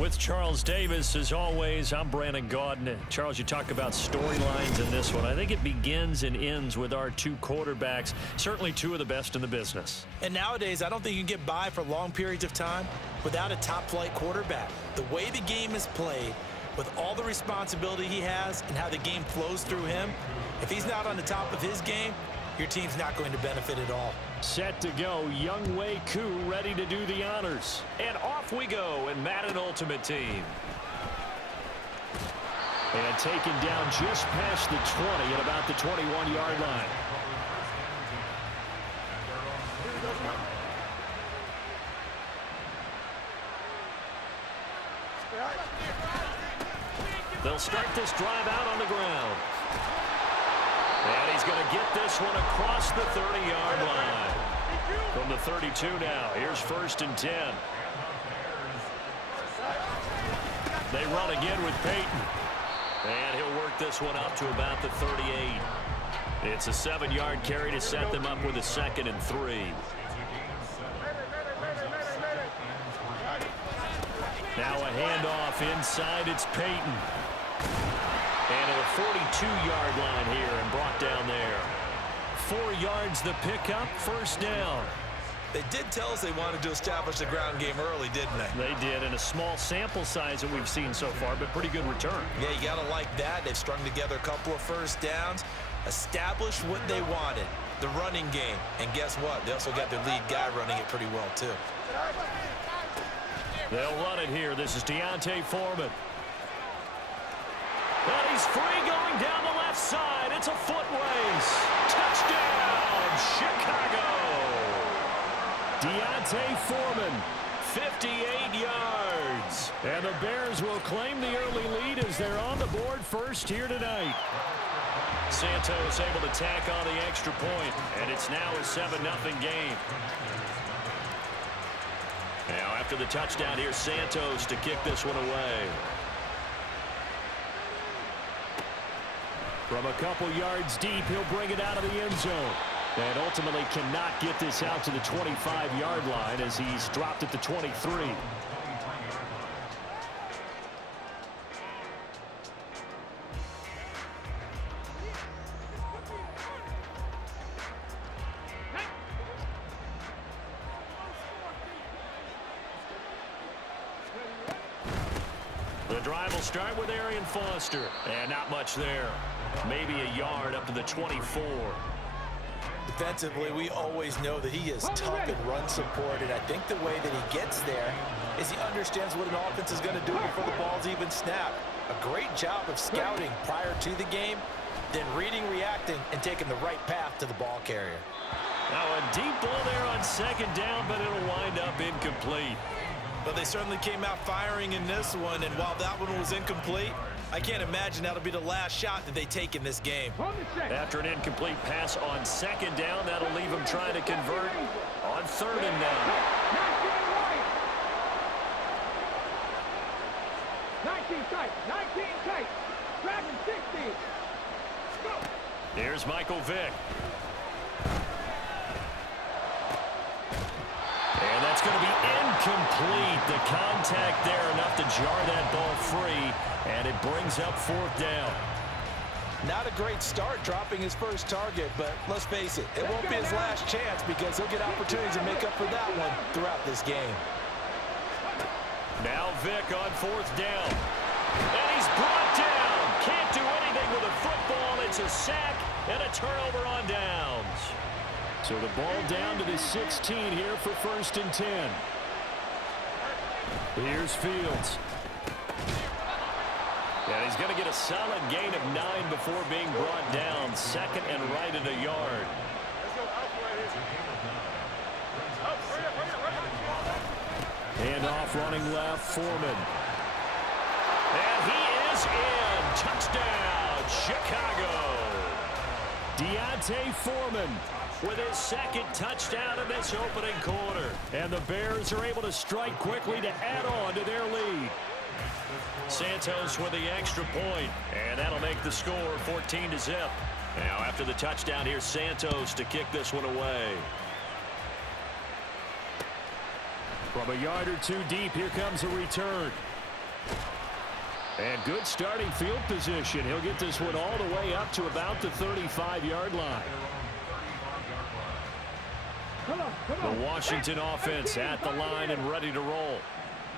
With Charles Davis, as always, I'm Brandon Gaudin. Charles, you talk about storylines in this one. I think it begins and ends with our two quarterbacks, certainly two of the best in the business. And nowadays, I don't think you can get by for long periods of time without a top-flight quarterback. The way the game is played, with all the responsibility he has and how the game flows through him, if he's not on the top of his game, your team's not going to benefit at all. Set to go, Young Wei Koo ready to do the honors. And off we go in Madden Ultimate Team. And taken down just past the 20 at about the 21-yard line. They'll start this drive out on the ground. And he's going to get this one across the 30-yard line. From the 32 now, here's 1st and 10. They run again with Peyton. And he'll work this one up to about the 38. It's a 7-yard carry to set them up with a 2nd and 3. Now a handoff inside, it's Peyton. And at a 42-yard line here and brought down there. 4 yards the pickup, 1st down. They did tell us they wanted to establish the ground game early, didn't they? They did, in a small sample size that we've seen so far, but pretty good return. Yeah, you got to like that. They've strung together a couple of 1st downs, established what they wanted, the running game. And guess what? They also got their lead guy running it pretty well, too. They'll run it here. This is Foreman. And he's free going down the left side. It's a foot race. Touchdown, Chicago. Foreman, 58 yards. And the Bears will claim the early lead as they're on the board first here tonight. Santos able to tack on the extra point, and it's now a 7-0 game. Now after the touchdown, here's Santos to kick this one away. From a couple yards deep, he'll bring it out of the end zone. And ultimately cannot get this out to the 25-yard line as he's dropped at the 23. The drive will start with Arian Foster. And not much there. Maybe a yard up to the 24. Defensively, we always know that he is tough in run support, and I think the way that he gets there is he understands what an offense is going to do before the ball's even snapped. A great job of scouting prior to the game, then reading, reacting, and taking the right path to the ball carrier. Now a deep ball there on 2nd down, but it'll wind up incomplete. But they certainly came out firing in this one, and while that one was incomplete, I can't imagine that'll be the last shot that they take in this game. After an incomplete pass on 2nd down, that'll leave them trying to convert on 3rd and down. 19 tight, 19 tight, Dragon 60. Here's Michael Vick. And that's going to be incomplete. The contact there enough to jar that ball free, and it brings up 4th down. Not a great start dropping his first target, but let's face it, it won't be his last chance because he'll get opportunities to make up for that one throughout this game. Now Vick on 4th down. And he's brought down. Can't do anything with a football. It's a sack and a turnover on downs. So the ball down to the 16 here for 1st and 10. Here's Fields. And he's going to get a solid gain of 9 before being brought down. 2nd and right at a yard. And off running left, Foreman. And he is in. Touchdown, Chicago. Foreman with his 2nd touchdown in this opening quarter. And the Bears are able to strike quickly to add on to their lead. Santos with the extra point, and that'll make the score 14-0. Now after the touchdown, here's Santos to kick this one away. From a yard or two deep, here comes a return. And good starting field position. He'll get this one all the way up to about the 35-yard line. The Washington offense at the line and ready to roll.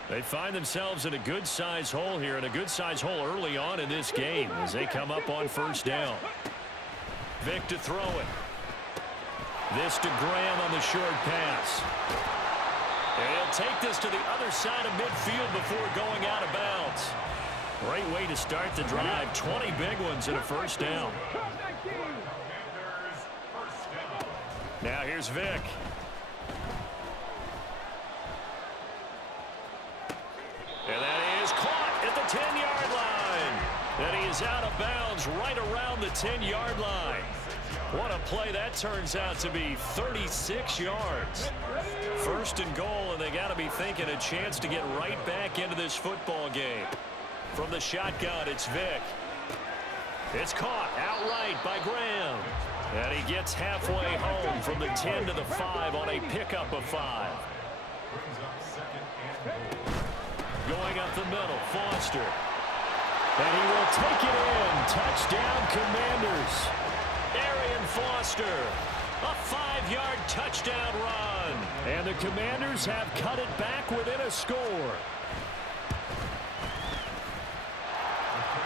They find themselves in a good-sized hole here, and a good-sized hole early on in this game as they come up on first down. Vick to throw it. This to Graham on the short pass. And he'll take this to the other side of midfield before going out of bounds. Great way to start the drive. 20 big ones and a first down. Now here's Vick. And that is caught at the 10-yard line. And he is out of bounds right around the 10-yard line. What a play that turns out to be. 36 yards. First and goal, and they got to be thinking a chance to get right back into this football game. From the shotgun, it's Vick. It's caught outright by Graham. And he gets halfway home from the 10 to the 5 on a pickup of 5. Going up the middle, Foster. And he will take it in. Touchdown, Commanders. Arian Foster. A 5-yard touchdown run. And the Commanders have cut it back within a score.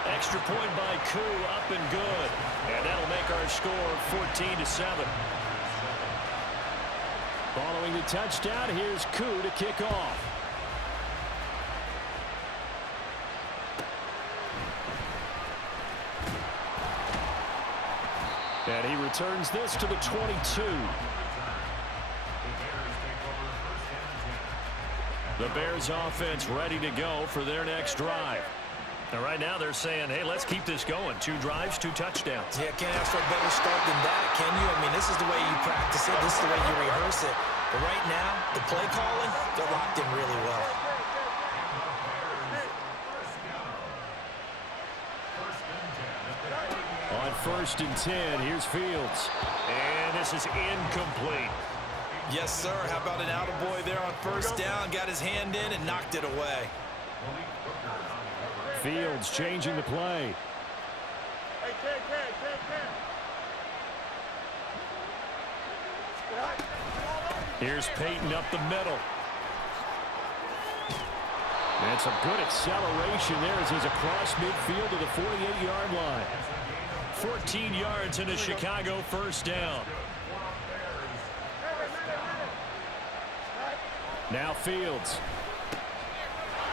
Extra point by Koo, up and good. And that'll make our score 14-7. Following the touchdown, here's Koo to kick off. And he returns this to the 22. The Bears offense ready to go for their next drive. And right now they're saying, hey, let's keep this going. 2 drives, 2 touchdowns. Yeah, can't ask for a better start than that, can you? I mean, this is the way you practice it. This is the way you rehearse it. But right now, the play calling, they're locked in really well. On 1st and 10, here's Fields. And this is incomplete. Yes, sir. How about an attaboy there on first down? Got his hand in and knocked it away. Fields changing the play. Here's Peyton up the middle. And some good acceleration there as he's across midfield to the 48-yard line. 14 yards in a Chicago first down. Now Fields.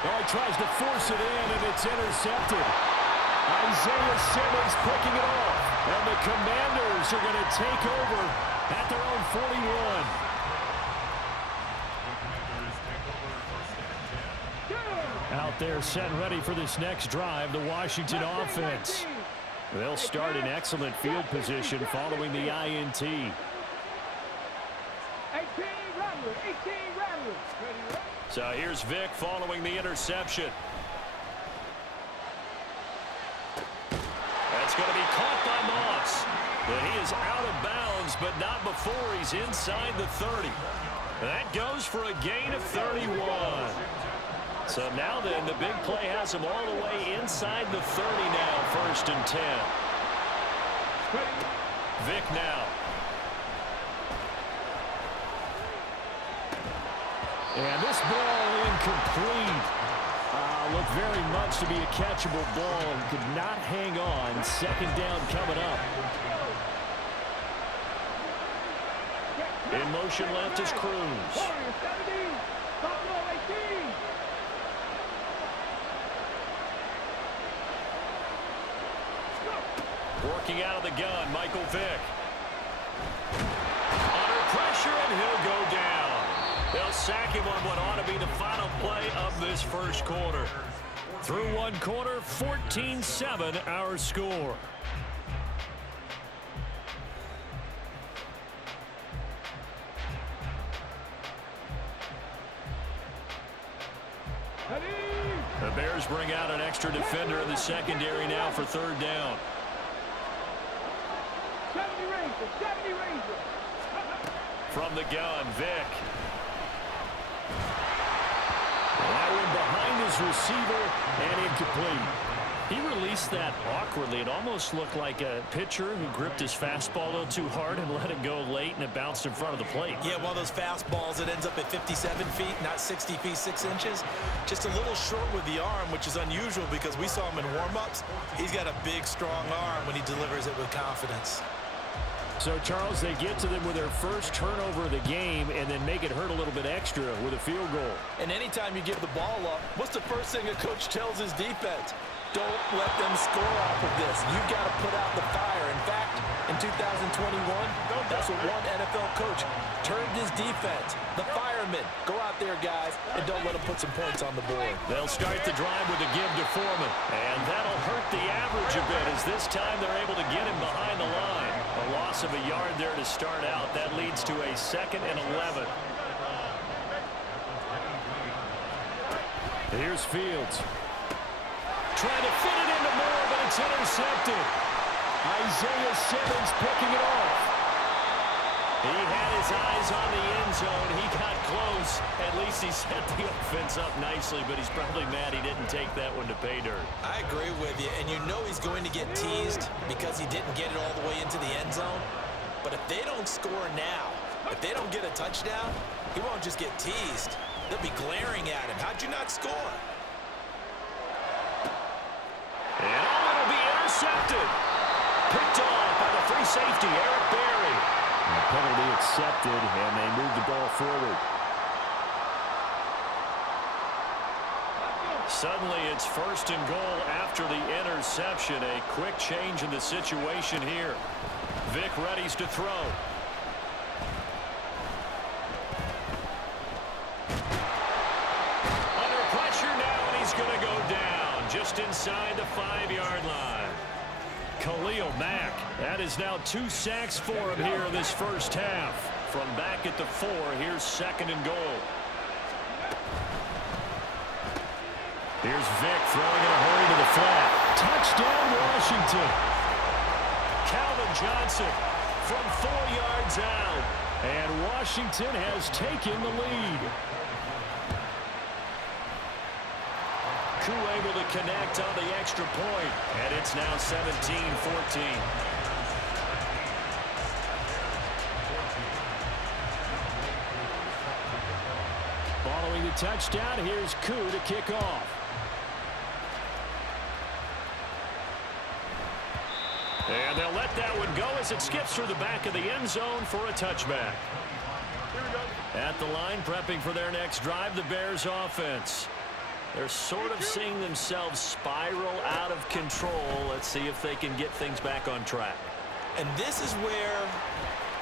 Oh, he tries to force it in, and it's intercepted. Isaiah Simmons picking it off. And the Commanders are going to take over at their own 41. Out there set and ready for this next drive, the Washington offense. They'll start in excellent field position following the INT. 18 Ramblers. So here's Vick following the interception. That's going to be caught by Moss. But he is out of bounds, but not before he's inside the 30. That goes for a gain of 31. So now then, the big play has him all the way inside the 30 now, 1st and 10. Vick now. And this ball incomplete. Looked very much to be a catchable ball and could not hang on. 2nd down coming up. In motion left is Cruz. Working out of the gun, Michael Vick. Under pressure, and he'll go down. They'll sack him on what ought to be the final play of this first quarter. Through 1 quarter, 14-7 our score. The Bears bring out an extra defender in the secondary now for 3rd down. 70 Rangers. From the gun, Vick. That one behind his his receiver, and incomplete. He released that awkwardly. It almost looked like a pitcher who gripped his fastball a little too hard and let it go late, and it bounced in front of the plate. Yeah, one of those fastballs that ends up at 57 feet, not 60 feet, 6 inches. Just a little short with the arm, which is unusual because we saw him in warm-ups. He's got a big, strong arm when he delivers it with confidence. So, Charles, they get to them with their first turnover of the game and then make it hurt a little bit extra with a field goal. And anytime you give the ball up, what's the first thing a coach tells his defense? Don't let them score off of this. You've got to put out the fire. In fact, in 2021, that's what one NFL coach termed his defense. The firemen. Go out there, guys, and don't let them put some points on the board. They'll start the drive with a give to Foreman. And that'll hurt the average a bit as this time they're able to get him behind the line. A loss of a yard there to start out. That leads to a 2nd and 11. Here's Fields. Trying to fit it into Moore, but it's intercepted. Isaiah Simmons picking it off. He had his eyes on the end zone. He got close. At least he set the offense up nicely, but he's probably mad he didn't take that one to pay dirt. I agree with you, and you know he's going to get teased because he didn't get it all the way into the end zone. But if they don't score now, if they don't get a touchdown, he won't just get teased. They'll be glaring at him. How'd you not score? And it'll be intercepted. Picked off by the free safety, Eric Berry. The penalty accepted, and they move the ball forward. Suddenly, it's 1st and goal after the interception. A quick change in the situation here. Vic readies to throw. Under pressure now, and he's going to go down just inside the 5-yard line. Khalil Mack. That is now 2 sacks for him here in this first half. From back at the 4, here's 2nd and goal. Here's Vic throwing in a hurry to the flat. Touchdown, Washington. Calvin Johnson from 4 yards out. And Washington has taken the lead. Able to connect on the extra point, and it's now 17-14. Following the touchdown, here's Koo to kick off. And they'll let that one go as it skips through the back of the end zone for a touchback. At the line, prepping for their next drive, the Bears offense. They're sort of seeing themselves spiral out of control. Let's see if they can get things back on track. And this is where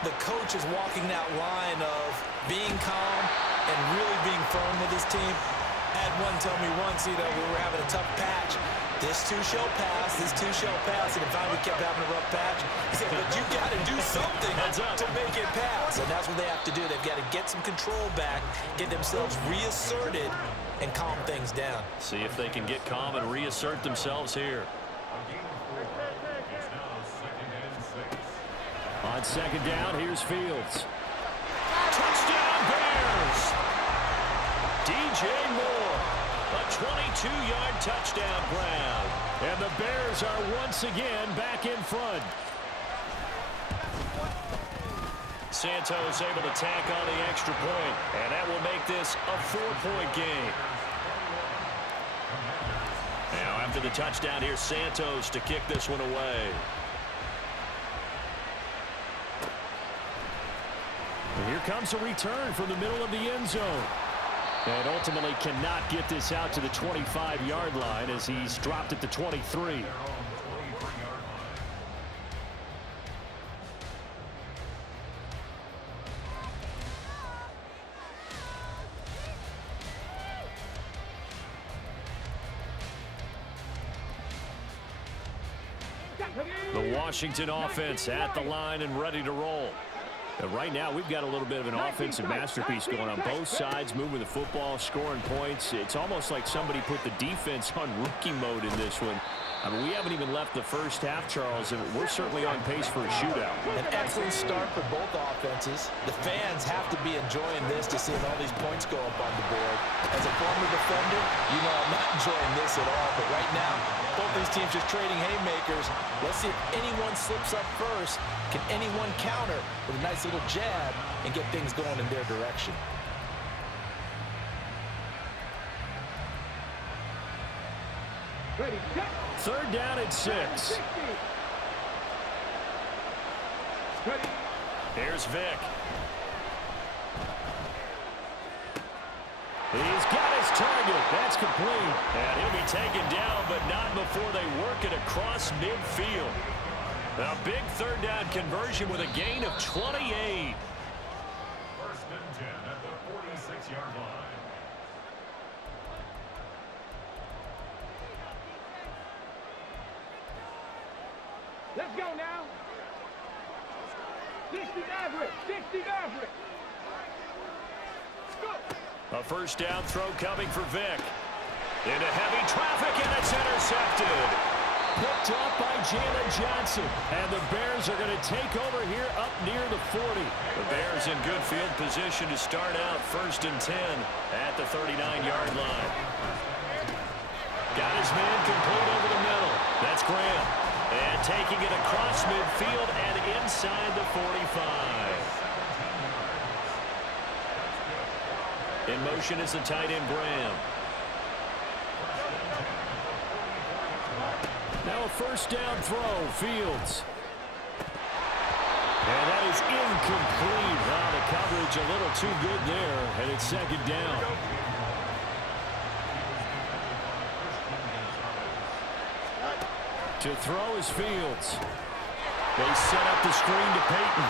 the coach is walking that line of being calm and really being firm with his team. I had one tell me once, we were having a tough patch. This too shall pass, this too shall pass. And if we kept having a rough patch, he said, but you got to do something to make it pass. And that's what they have to do. They've got to get some control back, get themselves reasserted, and calm things down. See if they can get calm and reassert themselves here. On 2nd down, here's Fields. Touchdown Bears! DJ Moore, a 22-yard touchdown grab. And the Bears are once again back in front. Santos able to tack on the extra point, and that will make this a 4-point game. Now after the touchdown, here's Santos to kick this one away. And here comes a return from the middle of the end zone. And ultimately cannot get this out to the 25-yard line as he's dropped at the 23. The Washington offense at the line and ready to roll. And right now, we've got a little bit of an offensive masterpiece going on both sides, moving the football, scoring points. It's almost like somebody put the defense on rookie mode in this one. I mean, we haven't even left the first half, Charles, and we're certainly on pace for a shootout. An excellent start for both offenses. The fans have to be enjoying this to see all these points go up on the board. As a former defender, You know I'm not enjoying this at all, but right now, both these teams just trading haymakers. Let's see if anyone slips up first. Can anyone counter with a nice little jab and get things going in their direction? Ready, set. Third down and 6. Ready. Here's Vic. He's got his target. That's complete. And he'll be taken down, but not before they work it across midfield. A big third down conversion with a gain of 28. First and 10 at the 46-yard line. Let's go now. 60 average. 60 average. Go. A first down throw coming for Vic. Into heavy traffic, and it's intercepted. Picked off by Jalen Johnson. And the Bears are going to take over here up near the 40. The Bears in good field position to start out first and 10 at the 39-yard line. Got his man complete over the middle. That's Graham. And taking it across midfield and inside the 45. In motion is the tight end, Graham. Now a first down throw, Fields. And that is incomplete. The coverage a little too good there, and it's second down. To throw is Fields. They set up the screen to Peyton.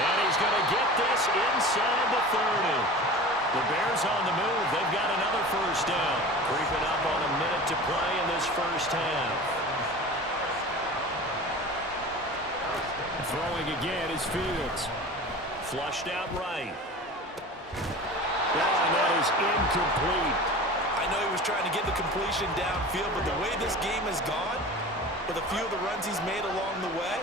And he's going to get this inside the 30. The Bears on the move. They've got another first down. Creeping up on a minute to play in this first half. Throwing again is Fields. Flushed out right. And that is incomplete. I know he was trying to get the completion downfield, but the way this game has gone, with a few of the runs he's made along the way,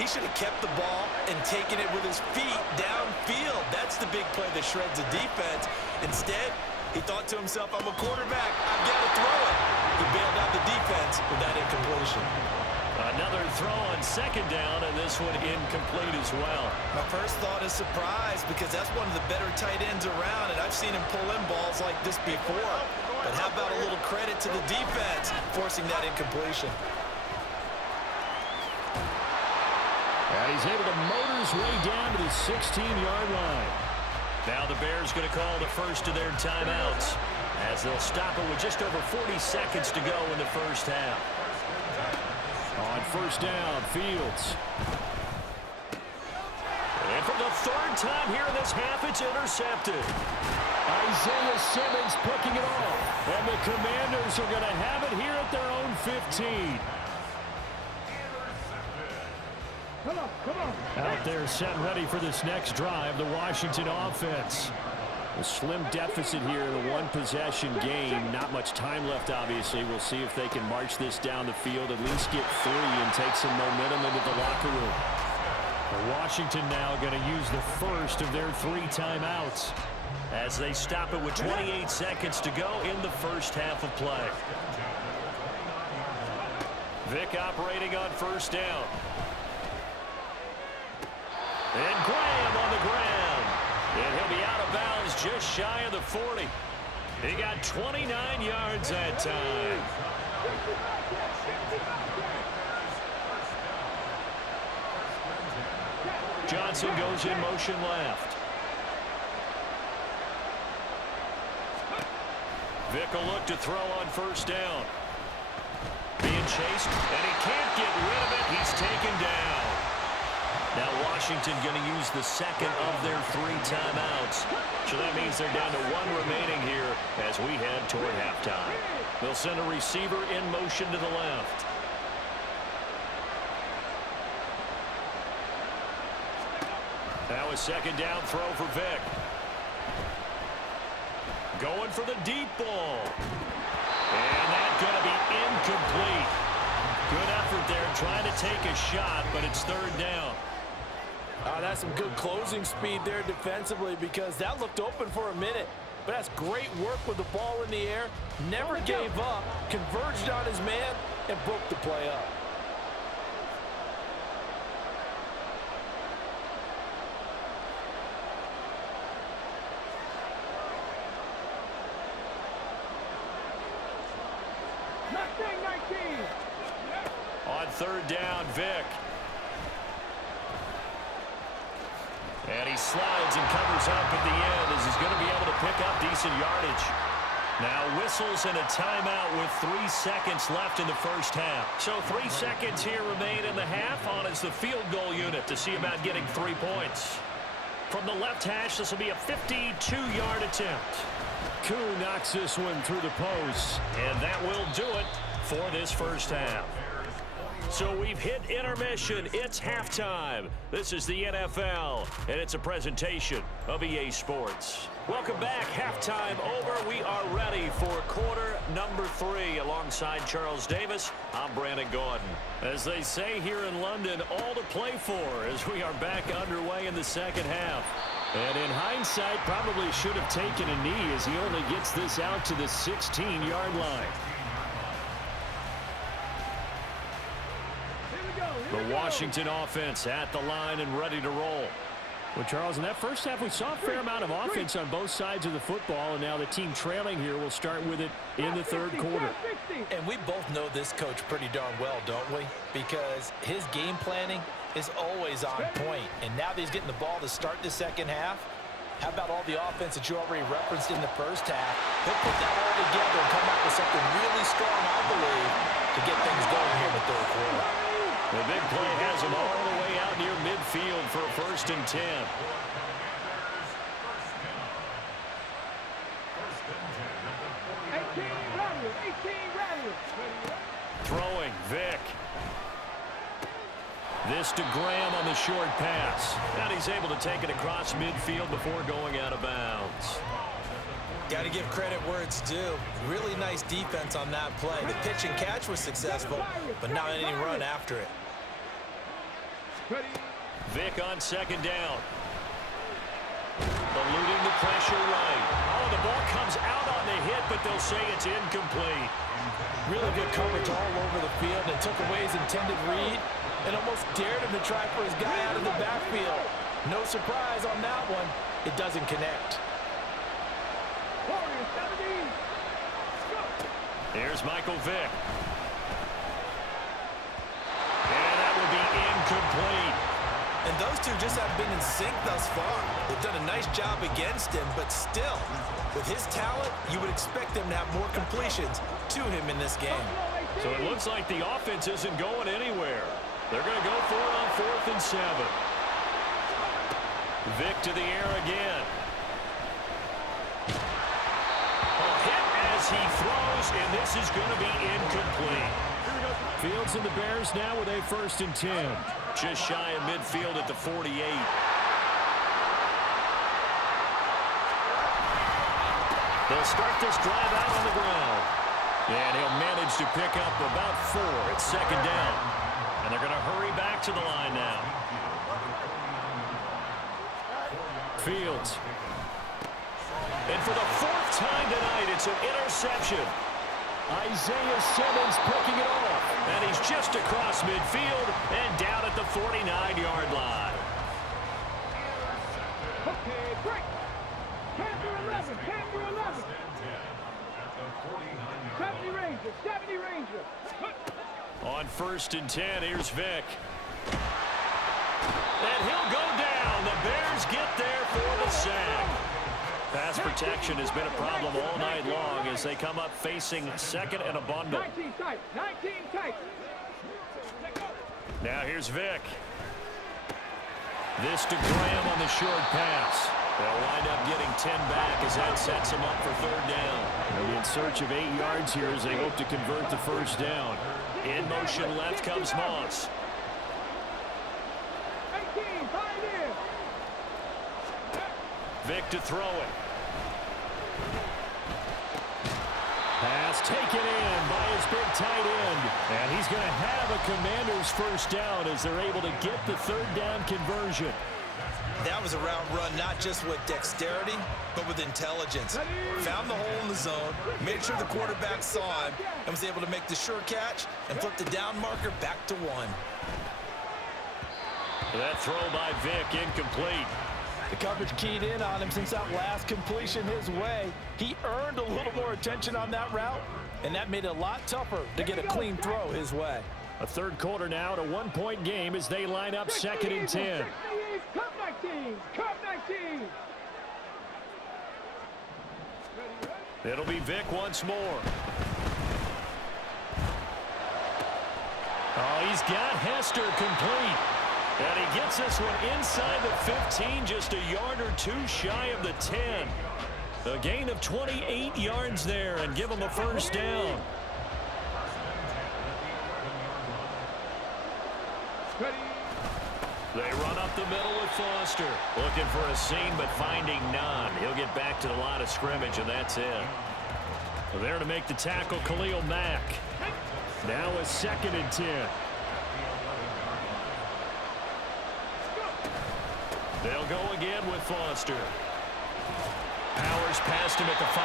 he should have kept the ball and taken it with his feet downfield. That's the big play that shreds the defense. Instead, he thought to himself, I'm a quarterback. I've got to throw it. He bailed out the defense with that incompletion. Another throw on second down, and this one incomplete as well. My first thought is surprise, because that's one of the better tight ends around, and I've seen him pull in balls like this before. But how about a little credit to the defense forcing that incompletion? And he's able to motor his way down to the 16-yard line. Now the Bears going to call the first of their timeouts, as they'll stop it with just over 40 seconds to go in the first half. On first down, Fields. And for the third time here in this half, it's intercepted. Isaiah Simmons picking it off. And the Commanders are going to have it here at their own 15. Come on, come on. Out there set ready for this next drive, the Washington offense. A slim deficit here in a one-possession game. Not much time left, obviously. We'll see if they can march this down the field, at least get free and take some momentum into the locker room. Washington now going to use the first of their 3 timeouts as they stop it with 28 seconds to go in the first half of play. Vic operating on first down. And Graham on the ground. And he'll be out of bounds just shy of the 40. He got 29 yards that time. Johnson goes in motion left. Vic will look to throw on first down. Being chased, and he can't get rid of it. He's taken down. Now Washington going to use the second of their 3 timeouts. So that means they're down to 1 remaining here as we head toward halftime. They'll send a receiver in motion to the left. Now a second down throw for Vic. Going for the deep ball. And that's going to be incomplete. Good effort there trying to take a shot, but it's third down. That's some good closing speed there defensively, because that looked open for a minute. But that's great work with the ball in the air. Never gave up, converged on his man, and broke the play up. On third down, Vic. And he slides and covers up at the end as he's going to be able to pick up decent yardage. Now whistles and a timeout with 3 seconds left in the first half. So 3 seconds here remain in the half on as the field goal unit to see about getting 3 points. From the left hash, this will be a 52-yard attempt. Koo knocks this one through the post. And that will do it for this first half. So we've hit intermission. It's halftime. This is the NFL, and it's a presentation of EA Sports. Welcome back. Halftime over. We are ready for quarter number 3. Alongside Charles Davis, I'm Brandon Gordon. As they say here in London, all to play for as we are back underway in the second half. And in hindsight, probably should have taken a knee as he only gets this out to the 16-yard line. The Washington offense at the line and ready to roll. Well, Charles, in that first half, we saw a fair amount of offense on both sides of the football, and now the team trailing here will start with it in the third quarter. And we both know this coach pretty darn well, don't we? Because his game planning is always on point. And now that he's getting the ball to start the second half, how about all the offense that you already referenced in the first half? He'll put that all together and come up with something really strong, I believe, to get things going here in the third quarter. The big play has him all the way out near midfield for a 1st and 10. Throwing, Vic. This to Graham on the short pass. And he's able to take it across midfield before going out of bounds. Got to give credit where it's due. Really nice defense on that play. The pitch and catch was successful, but not any run after it. Vic on second down. Eluding the pressure right. Oh, the ball comes out on the hit, but they'll say it's incomplete. Really good coverage all over the field. It took away his intended read and almost dared him to try for his guy out of the backfield. No surprise on that one. It doesn't connect. Here's Michael Vick. And that will be incomplete. And those two just have been in sync thus far. They've done a nice job against him, but still, with his talent, you would expect them to have more completions to him in this game. So it looks like the offense isn't going anywhere. They're going to go for it on 4th and 7. Vick to the air again. He throws, and this is going to be incomplete. Fields and the Bears now with a 1st and 10. Just shy of midfield at the 48. They'll start this drive out on the ground. And he'll manage to pick up about 4 at 2nd down. And they're going to hurry back to the line now. Fields. And for the 4th time tonight, it's an interception. Isaiah Simmons picking it off. And he's just across midfield and down at the 49-yard line. Okay, break. 10 for 11, 10 for 11. 70 Ranger, 70 Ranger. On 1st and 10, here's Vick. And he'll go down. The Bears get there for the sack. Pass protection has been a problem all night long as they come up facing 2nd and a bundle. 19 tight, 19 tight. Now here's Vick. This to Graham on the short pass. They'll wind up getting 10 back as that sets them up for 3rd down. They'll be in search of 8 yards here as they hope to convert the 1st down. In motion left comes Moss. 18, find in. Vick to throw it. Pass taken in by his big tight end. And he's going to have a Commanders 1st down as they're able to get the 3rd down conversion. That was a route run, not just with dexterity, but with intelligence. Found the hole in the zone, made sure the quarterback saw him, and was able to make the sure catch and put the down marker back to 1. That throw by Vic incomplete. The coverage keyed in on him since that last completion his way. He earned a little more attention on that route, and that made it a lot tougher to get a clean throw his way. A third quarter now, at a one-point game as they line up 2nd and 10. Cup 19. Cup 19. It'll be Vic once more. Oh, he's got Hester complete. And he gets this one inside the 15, just a yard or two shy of the 10. A gain of 28 yards there and give him a first down. They run up the middle with Foster. Looking for a seam, but finding none. He'll get back to the line of scrimmage, and that's it. There to make the tackle, Khalil Mack. Now a 2nd and 10. They'll go again with Foster. Powers past him at the 5.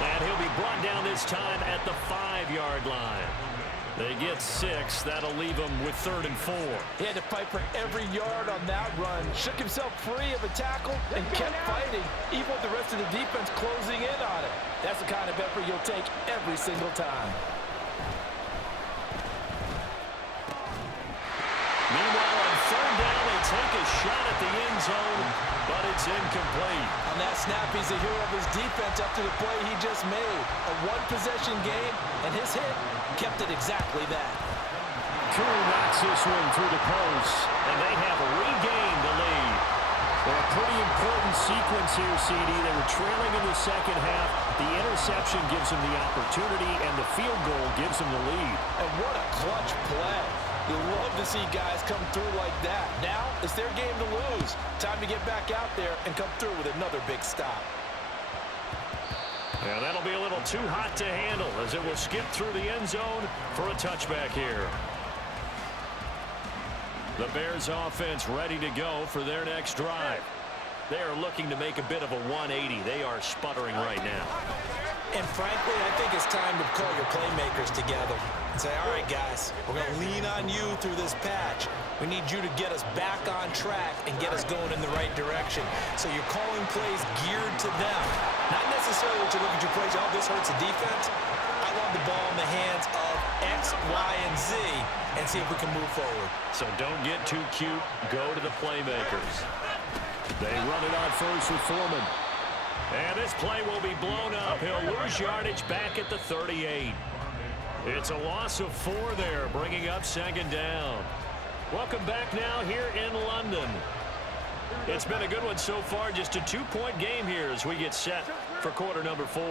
And he'll be brought down this time at the 5-yard line. They get 6. That'll leave them with 3rd and 4. He had to fight for every yard on that run. Shook himself free of a tackle and kept fighting, even with the rest of the defense closing in on him. That's the kind of effort you'll take every single time. Meanwhile, on 3rd down, they take a shot at the end zone, but it's incomplete. On that snap, he's a hero of his defense after the play he just made. A one-possession game, and his hit kept it exactly that. Koo knocks this one through the post, and they have regained the lead. Well, a pretty important sequence here, CD. They were trailing in the second half. The interception gives them the opportunity, and the field goal gives them the lead. And what a clutch play. You love to see guys come through like that. Now it's their game to lose. Time to get back out there and come through with another big stop. Yeah, that'll be a little too hot to handle as it will skip through the end zone for a touchback here. The Bears offense ready to go for their next drive. They are looking to make a bit of a 180. They are sputtering right now. And frankly, I think it's time to call your playmakers together and say, all right, guys, we're going to lean on you through this patch. We need you to get us back on track and get us going in the right direction. So you're calling plays geared to them. Not necessarily that you look at your plays, oh, this hurts the defense. I want the ball in the hands of X, Y, and Z and see if we can move forward. So don't get too cute. Go to the playmakers. They run it on first with Foreman. And this play will be blown up. He'll lose yardage back at the 38. It's a loss of 4 there, bringing up 2nd down. Welcome back now here in London. It's been a good one so far. Just a 2-point game here as we get set for quarter number 4.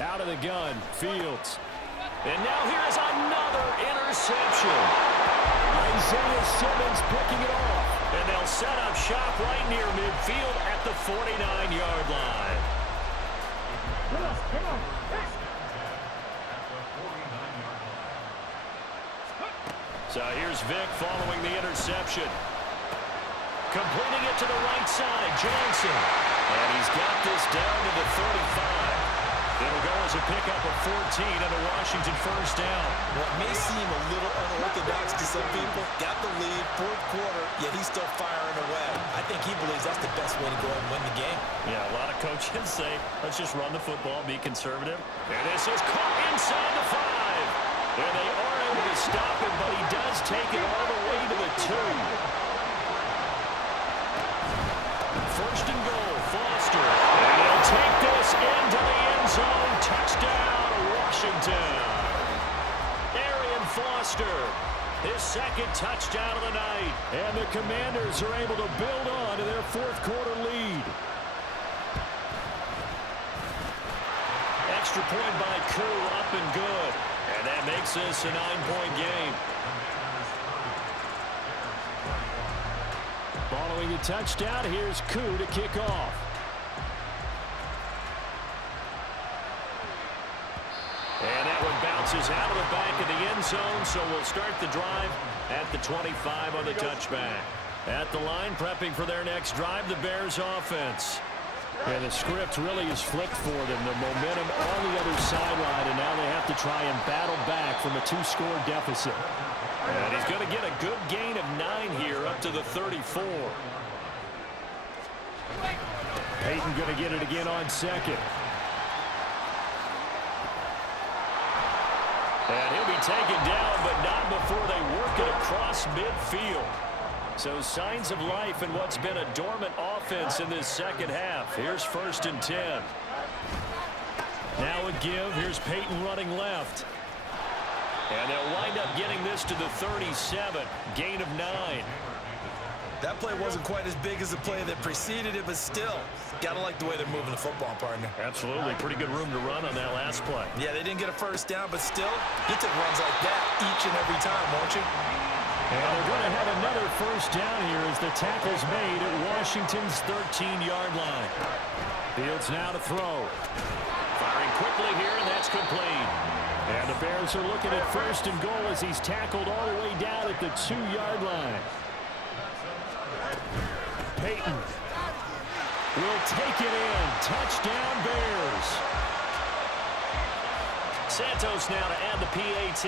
Out of the gun, Fields. And now here's another interception. Isaiah Simmons picking it off. And they'll set up shop right near midfield at the 49-yard line. Come on. So here's Vic following the interception. Completing it to the right side, Johnson. And he's got this down to the 35. It'll go as a pickup of 14 and a Washington first down. What may seem a little unorthodox to some people, got the lead, 4th quarter, yet he's still firing away. I think he believes that's the best way to go and win the game. Yeah, a lot of coaches say, let's just run the football, be conservative. And this is caught inside the 5. And they are able to stop him, but he does take it all the way to the 2. First and goal, Foster. And he'll take this into the end zone. Touchdown, Washington. Arian Foster, his 2nd touchdown of the night. And the Commanders are able to build on to their 4th quarter lead. Extra point by Koo, up and good. And that makes this a 9-point game. Following the touchdown, here's Koo to kick off. And that one bounces out of the back of the end zone, so we'll start the drive at the 25 on the touchback. At the line, prepping for their next drive, the Bears offense. And the script really is flipped for them. The momentum on the other sideline, and now they have to try and battle back from a 2-score deficit. And he's going to get a good gain of 9 here, up to the 34. Peyton going to get it again on second. And he'll be taken down, but not before they work it across midfield. So signs of life in what's been a dormant offense in this second half. Here's 1st and 10. Now a give. Here's Peyton running left. And they'll wind up getting this to the 37. Gain of 9. That play wasn't quite as big as the play that preceded it, but still, gotta like the way they're moving the football, partner. Absolutely. Pretty good room to run on that last play. Yeah, they didn't get a first down, but still, you take runs like that each and every time, won't you? And they're going to have another first down here as the tackle's made at Washington's 13-yard line. Fields now to throw. Firing quickly here, and that's complete. And the Bears are looking at 1st and goal as he's tackled all the way down at the 2-yard line. Peyton will take it in. Touchdown, Bears. Santos now to add the PAT.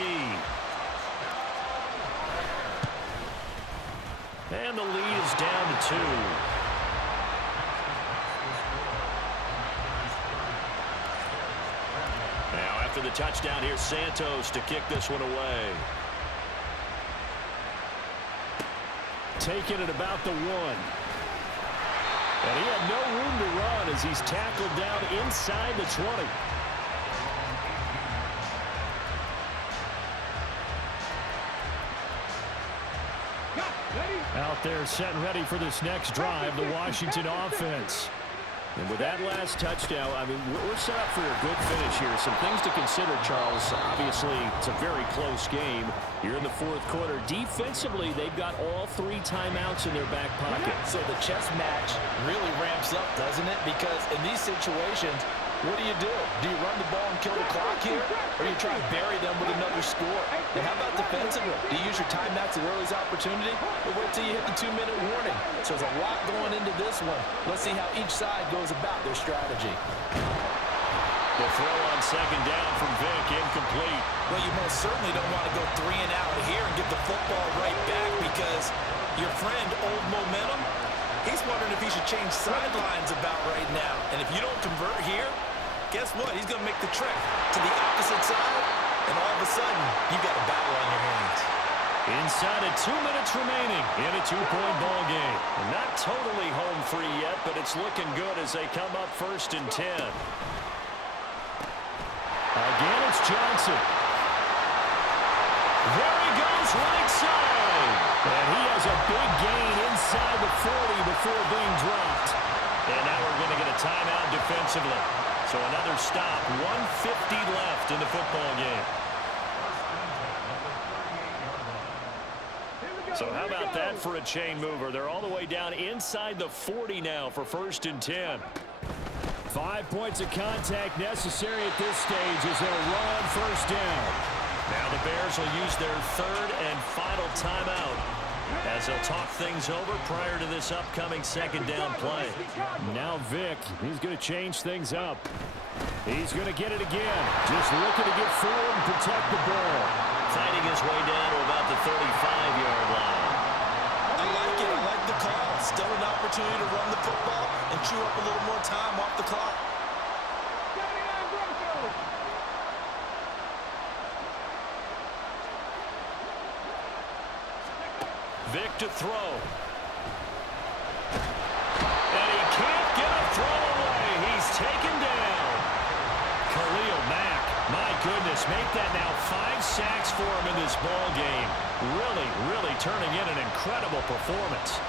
And the lead is down to 2. Now after the touchdown, here's Santos to kick this one away. Taking it about the 1. And he had no room to run as he's tackled down inside the 20. Out there set and ready for this next drive, the Washington offense. And with that last touchdown, I mean, we're set up for a good finish here. Some things to consider, Charles. Obviously, it's a very close game. You're in the 4th quarter. Defensively, they've got all 3 timeouts in their back pocket. So the chess match really ramps up, doesn't it? Because in these situations, what do? Do you run the ball and kill the clock here? Or do you try to bury them with another score? And how about defensively? Do you use your timeouts at earliest opportunity? Or wait till you hit the 2-minute warning? So there's a lot going into this one. Let's see how each side goes about their strategy. The throw on 2nd down from Vick, incomplete. Well, you most certainly don't want to go 3 and out here and get the football right back because your friend, Old Momentum, he's wondering if he should change sidelines about right now. And if you don't convert here, guess what? He's going to make the trek to the opposite side, and all of a sudden, you've got a battle on your hands. Inside of 2 minutes remaining in a 2-point ball game. Not totally home free yet, but it's looking good as they come up 1st and 10. Again, it's Johnson. There he goes, right side. And he has a big gain inside the 40 before being dropped. And now we're going to get a timeout defensively. So another stop, 1:50 left in the football game. So how about that for a chain mover? They're all the way down inside the 40 now for 1st and 10. 5 points of contact necessary at this stage as they'll run on 1st down. Now the Bears will use their 3rd and final timeout as they'll talk things over prior to this upcoming 2nd down play. Now Vick, he's going to change things up. He's going to get it again. Just looking to get forward and protect the ball. Fighting his way down to about the 35-yard line. I like it. I like the call. Still an opportunity to run the football and chew up a little more time off the clock. Vick to throw. And he can't get a throw away. He's taken down. Khalil Mack, my goodness, make that now 5 sacks for him in this ball game. Really, really turning in an incredible performance.